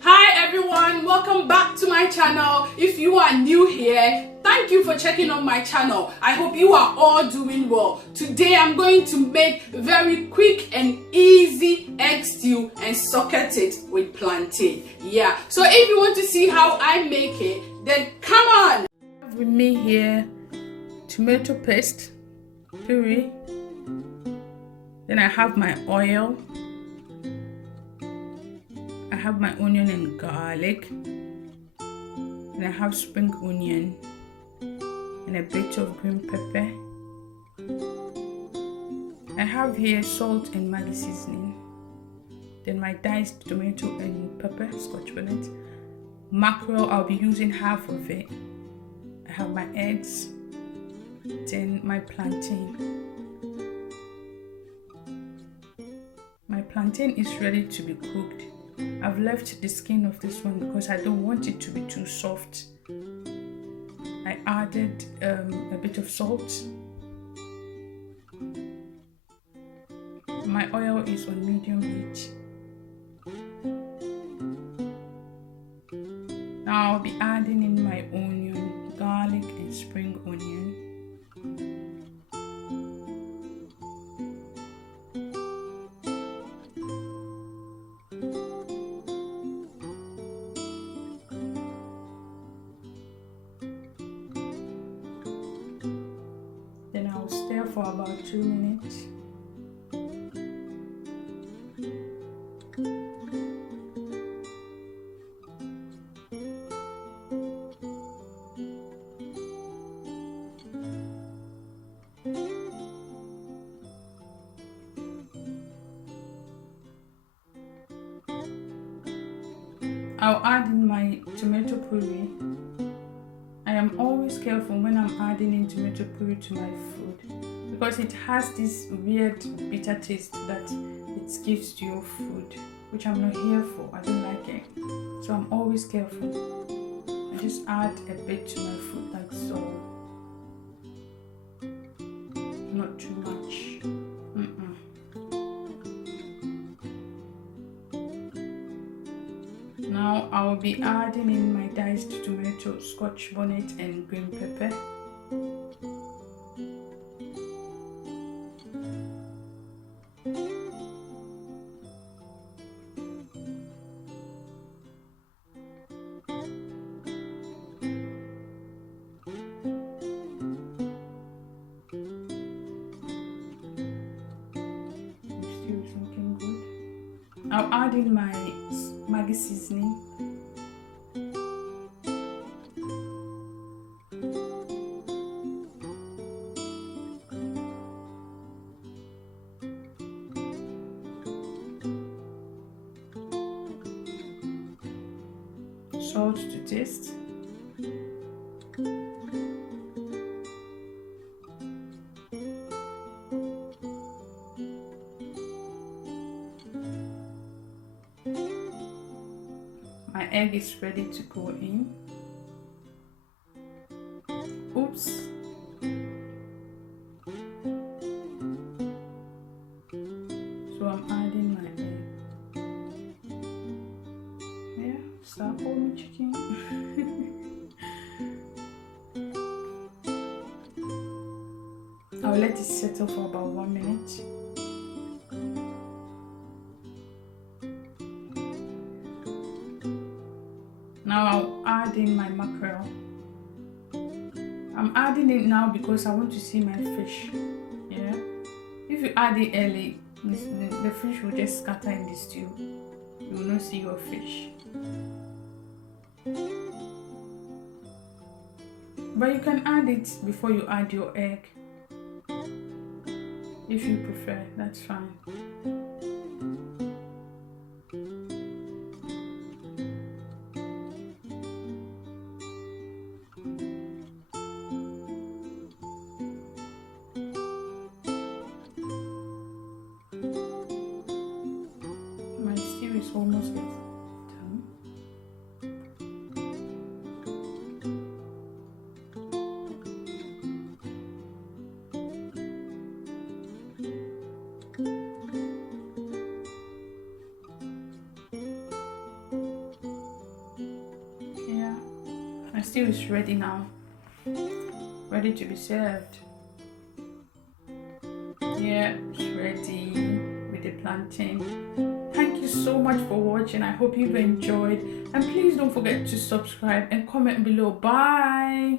Hi everyone, welcome back to my channel. If you are new here, thank you for checking on my channel. I hope you are all doing well. Today I'm going to make very quick and easy egg stew and socket it with plantain. Yeah, so if you want to see how I make it, then come on. With me here, tomato paste, puree. Then I have my oil. I have my onion and garlic, and I have spring onion and a bit of green pepper. I have here salt and magi seasoning. Then my diced tomato and pepper, Scotch bonnet. Mackerel, I'll be using half of it. I have my eggs, then my plantain. My plantain is ready to be cooked. I've left the skin of this one because I don't want it to be too soft. I added a bit of salt. My oil is on medium heat. Now I'll be adding in my onion, garlic and spring onion. Then I'll stir for about 2 minutes. I'll add in my tomato puree. I am always careful when I'm adding in tomato puree to my food because it has this weird bitter taste that it gives to your food, which I'm not here for. I don't like it. So I'm always careful. I just add a bit to my food like so. Not too much. Now I will be adding in my diced tomato, Scotch bonnet and green pepper. Stew is looking good. I'll add in my magi seasoning. Salt to taste. My egg is ready to go in. Oops. So I'm adding my egg. Yeah, start holding chicken. I'll let it settle for about 1 minute. Now I'll add in my mackerel. I'm adding it now because I want to see my fish. Yeah. If you add it early, the fish will just scatter in the stew. You will not see your fish. But you can add it before you add your egg. If you prefer, that's fine. My stew is almost done. My stew is ready now, ready to be served. Yeah, it's ready with the plantain. Thank you so much for watching. I hope you've enjoyed, and please don't forget to subscribe and comment below. Bye.